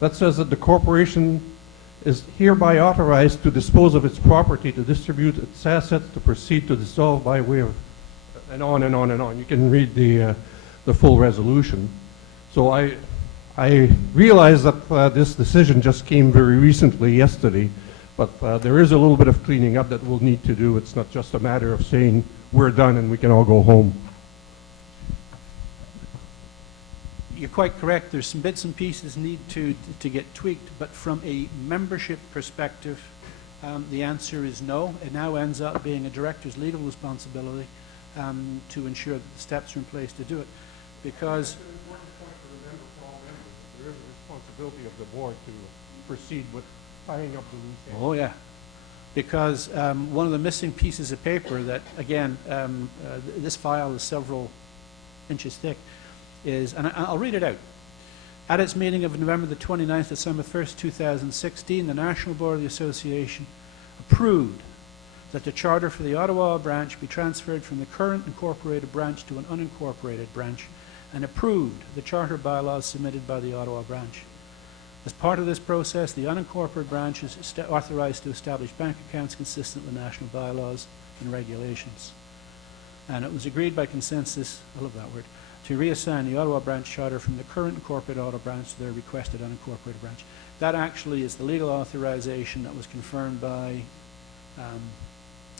that says that the corporation is hereby authorized to dispose of its property, to distribute its assets, to proceed to dissolve by way of, and on and on and on. You can read the full resolution. So I realize that this decision just came very recently, yesterday, but there is a little bit of cleaning up that we'll need to do. It's not just a matter of saying we're done and we can all go home. You're quite correct. There's some bits and pieces need to get tweaked, but from a membership perspective, the answer is no. It now ends up being a director's legal responsibility to ensure that the steps are in place to do it, because there is a responsibility of the board to proceed with tying up the loose ends. Oh yeah, because one of the missing pieces of paper that, again, this file is several inches thick, is, and I'll read it out. At its meeting of November the 29th, December 1st, 2016, the National Board of the Association approved that the charter for the Ottawa branch be transferred from the current incorporated branch to an unincorporated branch, and approved the charter bylaws submitted by the Ottawa branch. As part of this process, the unincorporated branch is authorized to establish bank accounts consistent with national bylaws and regulations. And it was agreed by consensus, I love that word, to reassign the Ottawa branch charter from the current incorporated Ottawa branch to their requested unincorporated branch. That actually is the legal authorization that was confirmed by,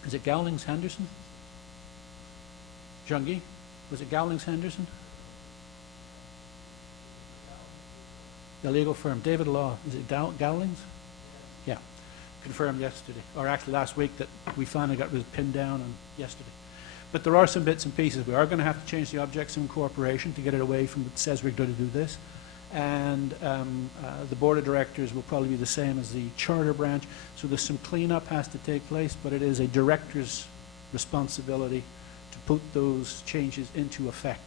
is it Gowlings Henderson? Jungi? Was it Gowlings Henderson? The legal firm, David Law, is it Gowlings? Yeah, confirmed yesterday, or actually last week, that we finally got it pinned down on yesterday. But there are some bits and pieces. We are going to have to change the objects of incorporation to get it away from it says we're going to do this. And the board of directors will probably be the same as the charter branch. So there's some cleanup has to take place, but it is a director's responsibility to put those changes into effect.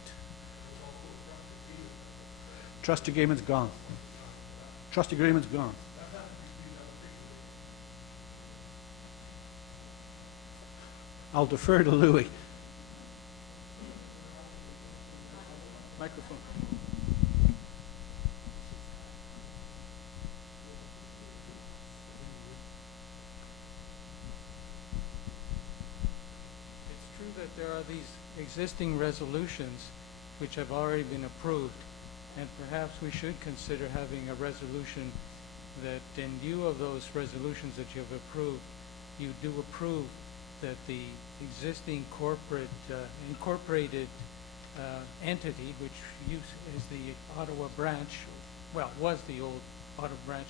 Trust agreement's gone. Trust agreement's gone. I'll defer to Louis. Microphone. It's true that there are these existing resolutions which have already been approved, and perhaps we should consider having a resolution that in lieu of those resolutions that you have approved, you do approve that the existing incorporated entity, which is the Ottawa branch, well, was the old Ottawa branch,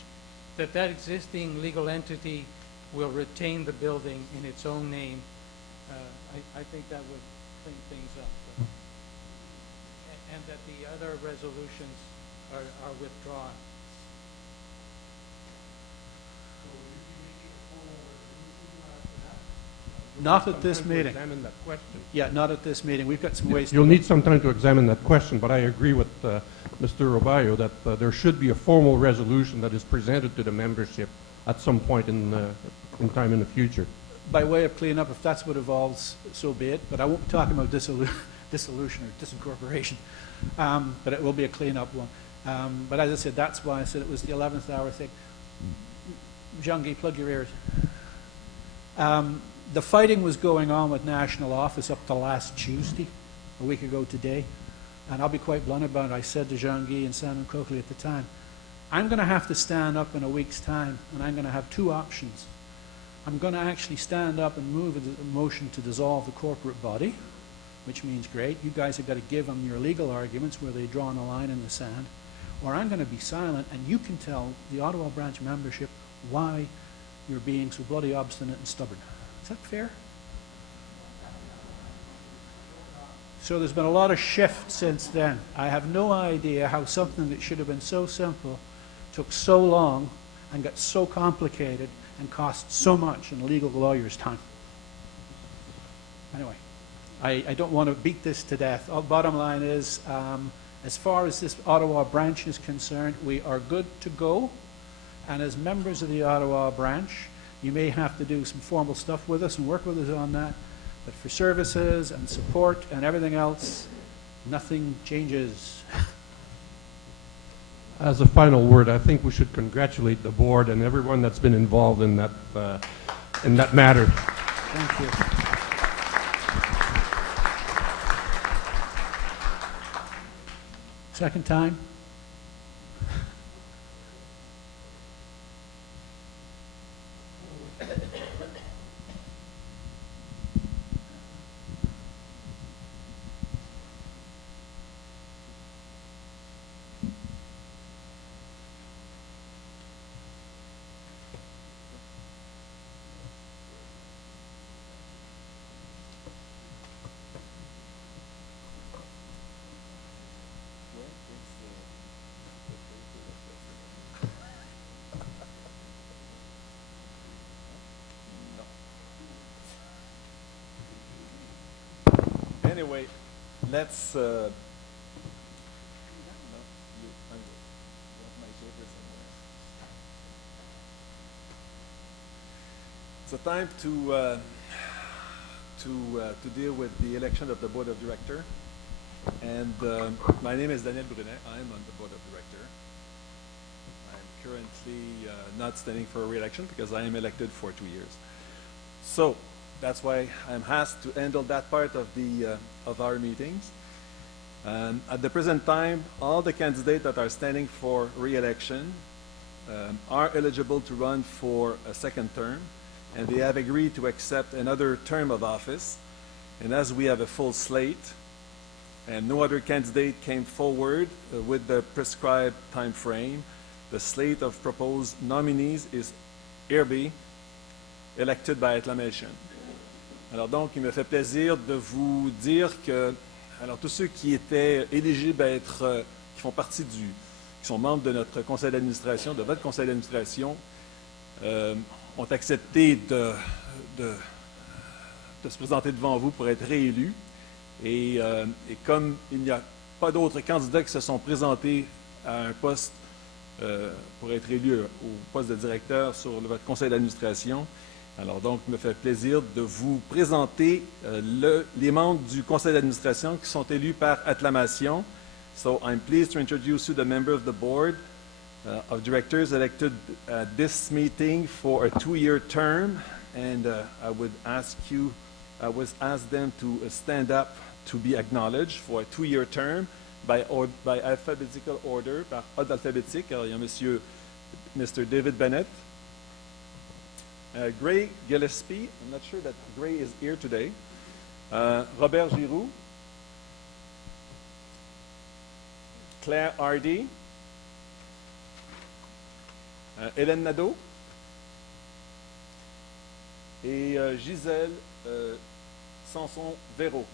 that existing legal entity will retain the building in its own name. I think that would clean things up. And that the other resolutions are withdrawn. Not at this meeting. Examine that question. Yeah, not at this meeting. We've got some ways. You'll need some time to examine that question, but I agree with Mr. Robayo that there should be a formal resolution that is presented to the membership at some point in time in the future. By way of cleanup, if that's what evolves, so be it. But I won't be talking about dissolution or disincorporation. But it will be a cleanup one. But as I said, that's why I said it was the 11th hour thing. Jean-Guy, plug your ears. The fighting was going on with National Office up to last Tuesday, a week ago today. And I'll be quite blunt about it. I said to Jean-Guy and Simon Coakley at the time, I'm going to have to stand up in a week's time, and I'm going to have two options. I'm going to actually stand up and move a motion to dissolve the corporate body, which means great. You guys have got to give them your legal arguments where they've drawn a line in the sand. Or I'm going to be silent, and you can tell the Ottawa branch membership why you're being so bloody obstinate and stubborn. Is that fair? So there's been a lot of shift since then. I have no idea how something that should have been so simple took so long and got so complicated and cost so much in legal lawyers' time. Anyway, I don't want to beat this to death. Bottom line is, as far as this Ottawa branch is concerned, we are good to go. And as members of the Ottawa branch, you may have to do some formal stuff with us and work with us on that. But for services and support and everything else, nothing changes. As a final word, I think we should congratulate the board and everyone that's been involved in that matter. Thank you. Second time? Anyway, let's. No, you have my paper somewhere. It's a time to deal with the election of the board of director. And my name is Daniel Brunet. I'm on the board of director. I'm currently not standing for re-election because I am elected for 2 years. So that's why I'm asked to handle that part of the of our meetings. At the present time, all the candidates that are standing for re-election are eligible to run for a second term, and they have agreed to accept another term of office. And as we have a full slate, and no other candidate came forward with the prescribed time frame, the slate of proposed nominees is hereby elected by acclamation. Alors donc, il me fait plaisir de vous dire que, alors tous ceux qui étaient éligibles à être, qui font partie qui sont membres de notre conseil d'administration, de votre conseil d'administration, ont accepté de se présenter devant vous pour être réélus. Et comme il n'y a pas d'autres candidats qui se sont présentés à un poste pour être élus au poste de directeur sur votre conseil d'administration, alors donc, il me fait plaisir de vous présenter les membres du conseil d'administration qui sont élus par acclamation. So I'm pleased to introduce you the member of the board of directors elected at this meeting for a 2-year term, and I would ask them to stand up to be acknowledged for a 2-year term by alphabetical order, par ordre alphabétique. Alors, il y a Mr. David Bennett, Gray Gillespie, I'm not sure that Gray is here today, Robert Giroux, Claire Hardy, Hélène Nadeau, et Gisèle Sanson-Véro.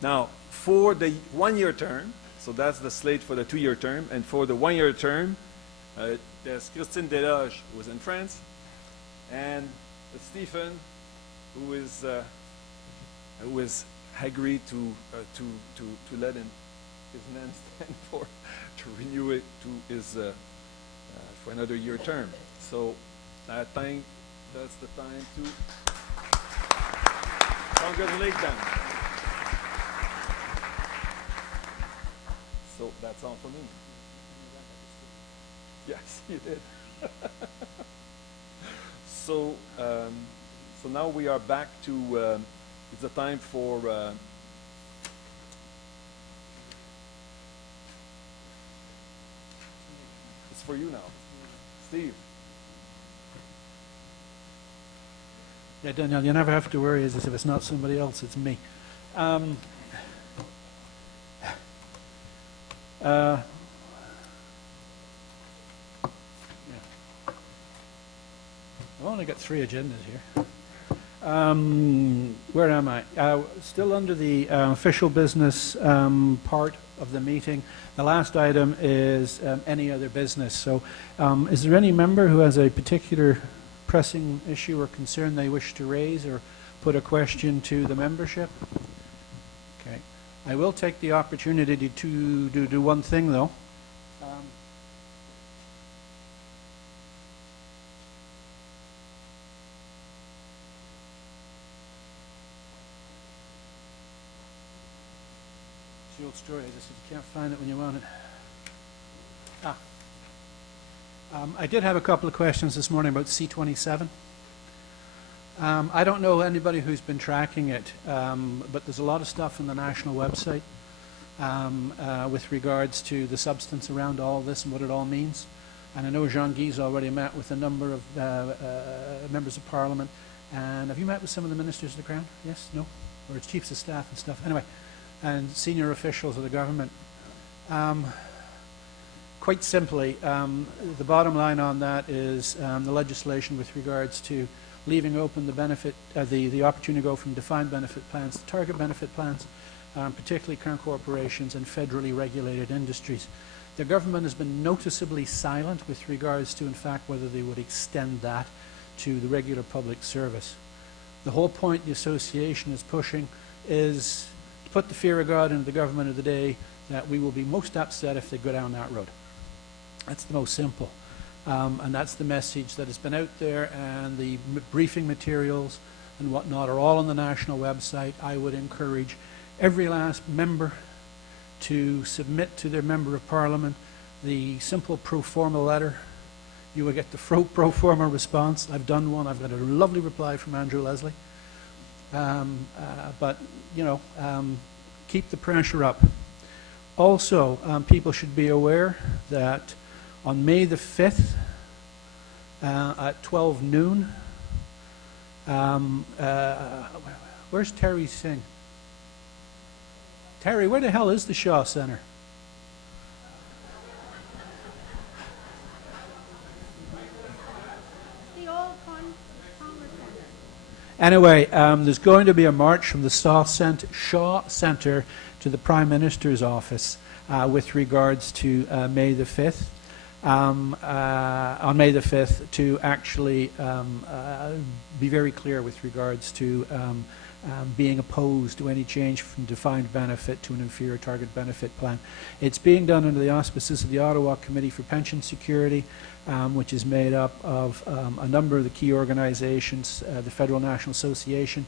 Now, for the 1-year term, so that's the slate for the 2-year term, and for the 1-year term, there's Christine Deloge, who is in France, and Stephen, who is agreed to let his name stand for, to renew it to his for another year term. So I think that's the time to congratulate them. So that's all for me. Yes, you did. So now we are back to, it's the time for, it's for you now. Steve. Yeah, Daniel, you never have to worry as if it's not somebody else, it's me. I've only got 3 agendas here. Where am I? Still under the official business part of the meeting. The last item is any other business. So is there any member who has a particular pressing issue or concern they wish to raise or put a question to the membership? Okay. I will take the opportunity to do one thing, though. It's the old story, I just said you can't find it when you want it. I did have a couple of questions this morning about C-27. I don't know anybody who's been tracking it, but there's a lot of stuff on the national website with regards to the substance around all this and what it all means. And I know Jean-Guy's already met with a number of members of Parliament. And have you met with some of the ministers of the Crown? Yes? No? Or chiefs of staff and stuff? Anyway, and senior officials of the government. Quite simply, the bottom line on that is the legislation with regards to leaving open the benefit, the opportunity to go from defined benefit plans to target benefit plans, particularly crown corporations and federally regulated industries. The government has been noticeably silent with regards to, in fact, whether they would extend that to the regular public service. The whole point the association is pushing is to put the fear of God into the government of the day that we will be most upset if they go down that road. That's the most simple. And that's the message that has been out there, and the briefing materials and whatnot are all on the national website. I would encourage every last member to submit to their member of parliament the simple pro forma letter. You will get the pro forma response. I've done one. I've got a lovely reply from Andrew Leslie. But, you know, keep the pressure up. Also, people should be aware that on May the 5th at 12 noon, where's Terry Singh? Terry, where the hell is the Shaw Centre? The old Congress Center. Anyway, there's going to be a march from the Shaw Centre to the Prime Minister's office with regards to May the 5th. On May the 5th, to actually be very clear with regards to being opposed to any change from defined benefit to an inferior target benefit plan. It's being done under the auspices of the Ottawa Committee for Pension Security, which is made up of a number of the key organizations, the Federal National Association.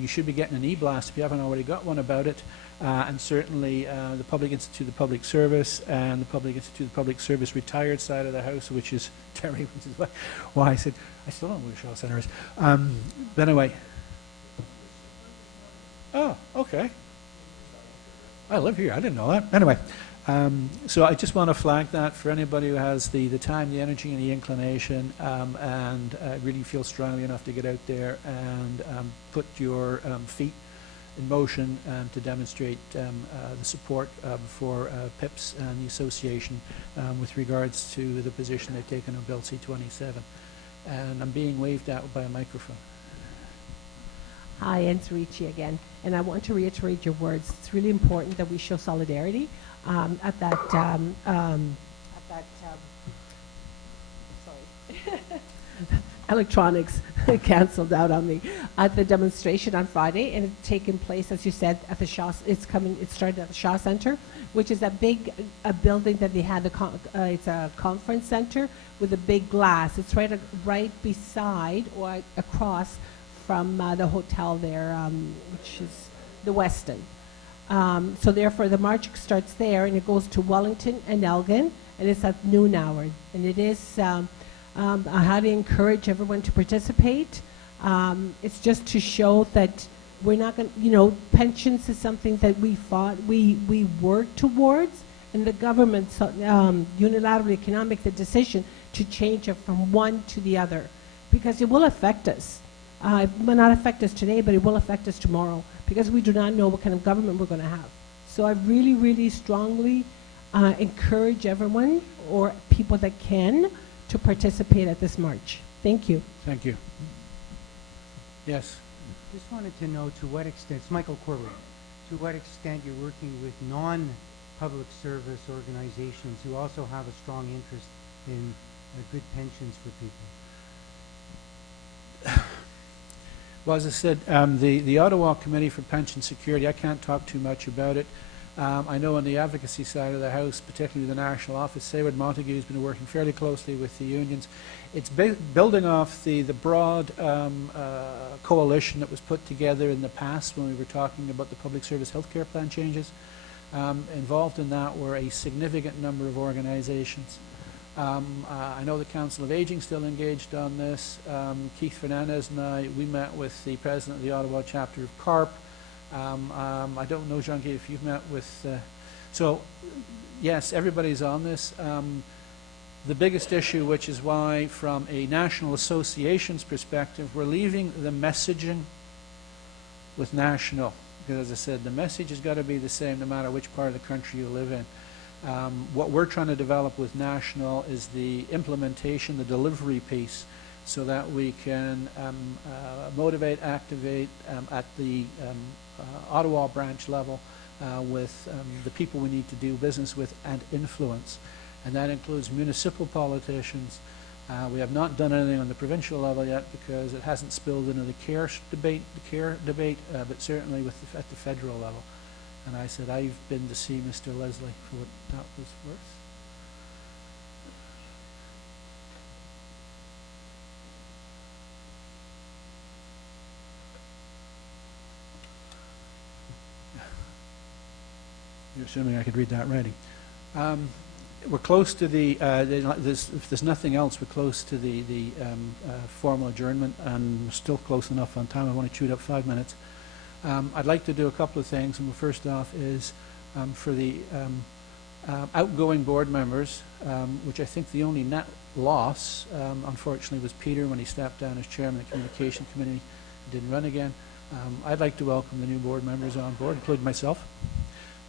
You should be getting an e-blast if you haven't already got one about it. And certainly the Public Institute of Public Service and the Public Institute of Public Service retired side of the house, which is Terry, which is why I said, I still don't know where the Shaw Centre is. But anyway. Oh, okay. I live here. I didn't know that. Anyway, so I just want to flag that for anybody who has the time, the energy, and the inclination, and really feel strongly enough to get out there and put your feet in motion to demonstrate the support for PIPS and the association with regards to the position they've taken on Bill C-27. And I'm being waved at by a microphone. Hi, Anne Ricci again. And I want to reiterate your words. It's really important that we show solidarity at that sorry. Electronics canceled out on me at the demonstration on Friday, and it's taken place, as you said, at the Shaw. It started at the Shaw Centre, which is a big building that they had. It's a conference center with a big glass. It's right beside or across from the hotel there, which is the Westin. So therefore, the march starts there, and it goes to Wellington and Elgin, and it's at noon hour, and it is. I highly encourage everyone to participate. It's just to show that we're not going to, pensions is something that we work towards, and the government unilaterally cannot make the decision to change it from one to the other, because it will affect us. It will not affect us today, but it will affect us tomorrow, because we do not know what kind of government we're going to have. So I really, really strongly encourage everyone, or people that can, to participate at this march. Thank you. Thank you. Yes. Just wanted to know to what extent, it's Michael Corwin, to what extent you're working with non-public service organizations who also have a strong interest in good pensions for people. Well, as I said, the Ottawa Committee for Pension Security, I can't talk too much about it. I know on the advocacy side of the House, particularly the National Office, Sayward Montague has been working fairly closely with the unions. It's building off the broad coalition that was put together in the past when we were talking about the public service healthcare plan changes. Involved in that were a significant number of organizations. I know the Council of Aging still engaged on this. Keith Fernandez and I, we met with the president of the Ottawa chapter of CARP. I don't know, Jean-Guy, if you've met with... so, yes, everybody's on this. The biggest issue, which is why, from a national association's perspective, we're leaving the messaging with national. Because, as I said, the message has got to be the same no matter which part of the country you live in. What we're trying to develop with national is the implementation, the delivery piece, so that we can motivate, activate at the Ottawa branch level with the people we need to do business with and influence. And that includes municipal politicians. We have not done anything on the provincial level yet because it hasn't spilled into the care debate, but certainly at the federal level. And I said, I've been to see Mr. Leslie for what that was worth. You're assuming I could read that writing. We're close to the, if there's nothing else, we're close to the formal adjournment, and we're still close enough on time. I want to chew it up 5 minutes. I'd like to do a couple of things, and first off is for the outgoing board members, which I think the only net loss, unfortunately, was Peter when he stepped down as chairman of the Communication Committee and didn't run again. I'd like to welcome the new board members on board, including myself.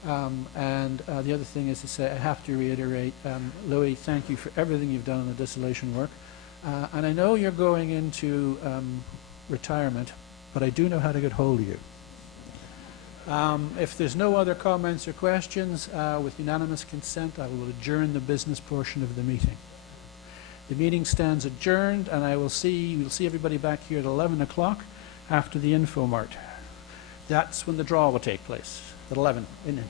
And the other thing is to say, I have to reiterate, Louis, thank you for everything you've done on the dissolution work. And I know you're going into retirement, but I do know how to get hold of you. If there's no other comments or questions, with unanimous consent, I will adjourn the business portion of the meeting. The meeting stands adjourned, and we'll see everybody back here at 11 o'clock after the Infomart. That's when the draw will take place, at 11, isn't it?